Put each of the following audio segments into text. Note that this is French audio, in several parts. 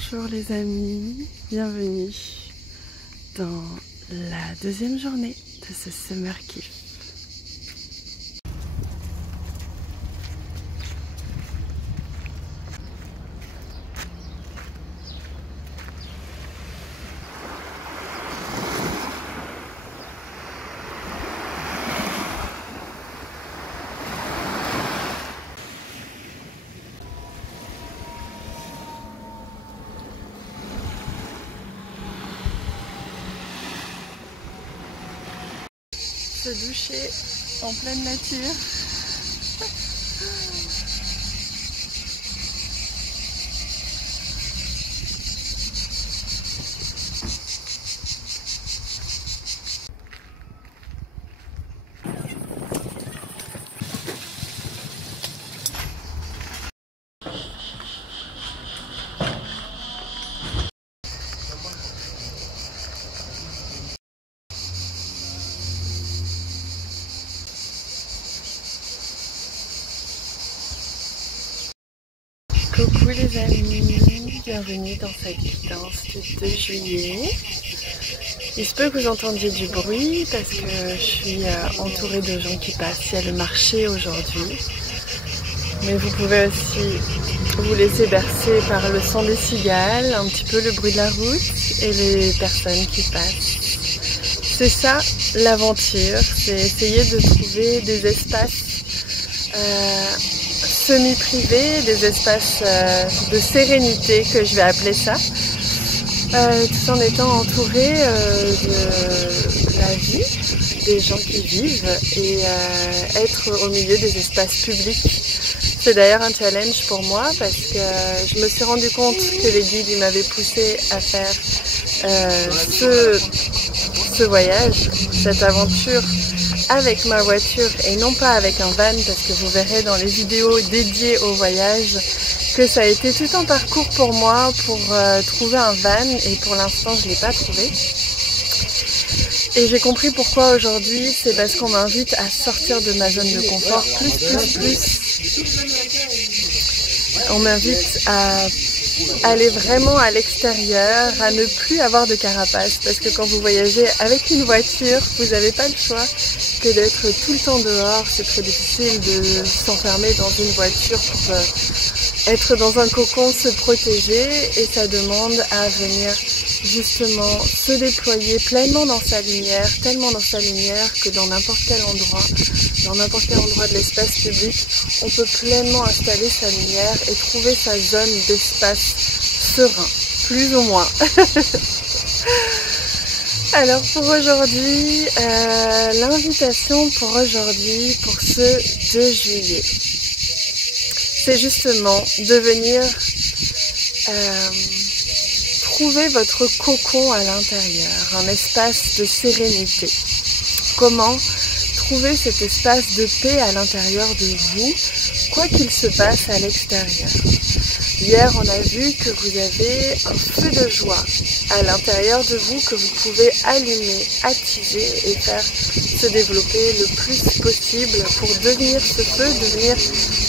Bonjour les amis, bienvenue dans la deuxième journée de ce Summer Kiff. Se doucher en pleine nature. Coucou les amis, bienvenue dans cette guidance du 2 juillet. Il se peut que vous entendiez du bruit parce que je suis entourée de gens qui passent. Il y a le marché aujourd'hui. Mais vous pouvez aussi vous laisser bercer par le son des cigales, un petit peu le bruit de la route et les personnes qui passent. C'est ça l'aventure, c'est essayer de trouver des espaces semi-privés, des espaces de sérénité que je vais appeler ça, tout en étant entouré de la vie, des gens qui vivent et être au milieu des espaces publics. C'est d'ailleurs un challenge pour moi parce que je me suis rendu compte que les guides m'avaient poussé à faire ce voyage, cette aventure avec ma voiture et non pas avec un van, parce que vous verrez dans les vidéos dédiées au voyage que ça a été tout un parcours pour moi pour trouver un van et pour l'instant je ne l'ai pas trouvé. Et j'ai compris pourquoi aujourd'hui, c'est parce qu'on m'invite à sortir de ma zone de confort plus. On m'invite à aller vraiment à l'extérieur, à ne plus avoir de carapace, parce que quand vous voyagez avec une voiture, vous n'avez pas le choix que d'être tout le temps dehors. C'est très difficile de s'enfermer dans une voiture pour être dans un cocon, se protéger, et ça demande à venir justement se déployer pleinement dans sa lumière, tellement dans sa lumière que dans n'importe quel endroit de l'espace public, on peut pleinement installer sa lumière et trouver sa zone d'espace serein, plus ou moins. Alors pour aujourd'hui, l'invitation pour aujourd'hui, pour ce 2 juillet, c'est justement de venir trouver votre cocon à l'intérieur, un espace de sérénité. Comment trouver cet espace de paix à l'intérieur de vous, quoi qu'il se passe à l'extérieur. Hier, on a vu que vous avez un feu de joie à l'intérieur de vous que vous pouvez allumer, attiser et faire se développer le plus possible pour devenir ce feu, devenir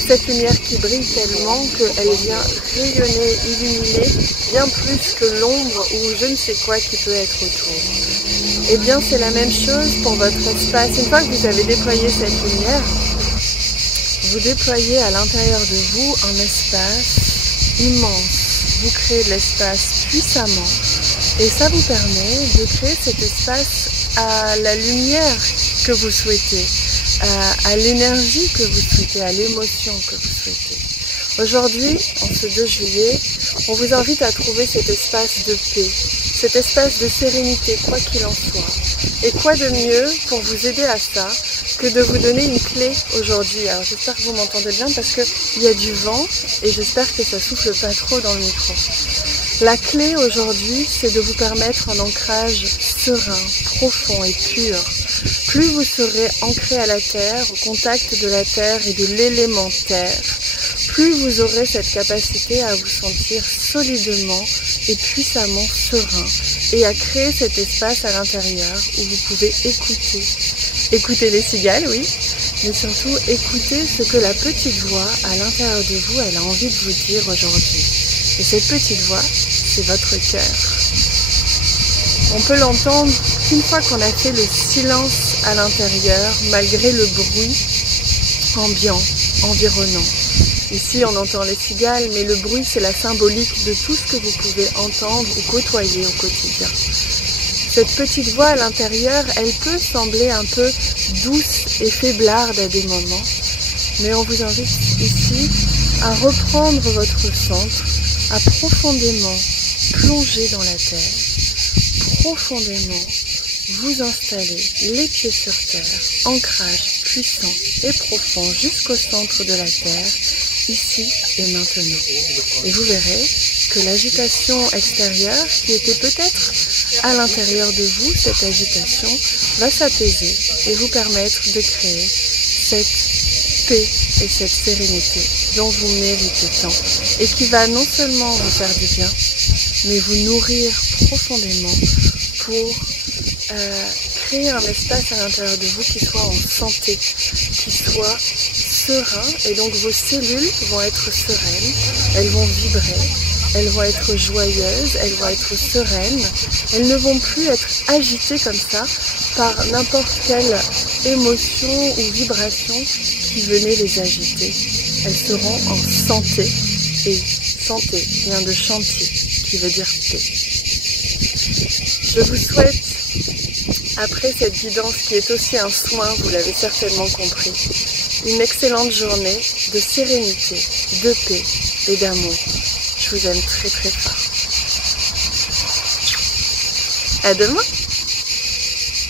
cette lumière qui brille tellement qu'elle vient rayonner, illuminer bien plus que l'ombre ou je ne sais quoi qui peut être autour. Et bien c'est la même chose pour votre espace. Une fois que vous avez déployé cette lumière, vous déployez à l'intérieur de vous un espace immense. Vous créez de l'espace puissamment et ça vous permet de créer cet espace à la lumière que vous souhaitez, à l'énergie que vous souhaitez, à l'émotion que vous souhaitez. Aujourd'hui, en ce 2 juillet, on vous invite à trouver cet espace de paix, cet espace de sérénité, quoi qu'il en soit. Et quoi de mieux pour vous aider à ça que de vous donner une clé aujourd'hui. Alors j'espère que vous m'entendez bien parce qu'il y a du vent et j'espère que ça souffle pas trop dans le micro. La clé aujourd'hui, c'est de vous permettre un ancrage serein, profond et pur. Plus vous serez ancré à la terre, au contact de la terre et de l'élément terre, plus vous aurez cette capacité à vous sentir solidement et puissamment serein et à créer cet espace à l'intérieur où vous pouvez écouter les cigales, oui, mais surtout écouter ce que la petite voix à l'intérieur de vous, elle a envie de vous dire aujourd'hui. Et cette petite voix, c'est votre cœur. On peut l'entendre qu'une fois qu'on a fait le silence à l'intérieur, malgré le bruit ambiant, environnant. Ici, on entend les cigales, mais le bruit, c'est la symbolique de tout ce que vous pouvez entendre ou côtoyer au quotidien. Cette petite voix à l'intérieur, elle peut sembler un peu douce et faiblarde à des moments, mais on vous invite ici à reprendre votre centre, à profondément plonger dans la terre, profondément vous installer les pieds sur terre, ancrage puissant et profond jusqu'au centre de la terre, ici et maintenant. Et vous verrez que l'agitation extérieure, qui était peut-être à l'intérieur de vous, cette agitation, va s'apaiser et vous permettre de créer cette paix et cette sérénité dont vous méritez tant et qui va non seulement vous faire du bien, mais vous nourrir profondément pour créer un espace à l'intérieur de vous qui soit en santé, qui soit serein, et donc vos cellules vont être sereines, elles vont vibrer, elles vont être joyeuses, elles vont être sereines, elles ne vont plus être agitées comme ça par n'importe quelle émotion ou vibration qui venait les agiter. Elles seront en santé, et santé vient de chantier, qui veut dire paix. Je vous souhaite, après cette guidance qui est aussi un soin, vous l'avez certainement compris, une excellente journée de sérénité, de paix et d'amour. Je vous aime très très fort. À demain!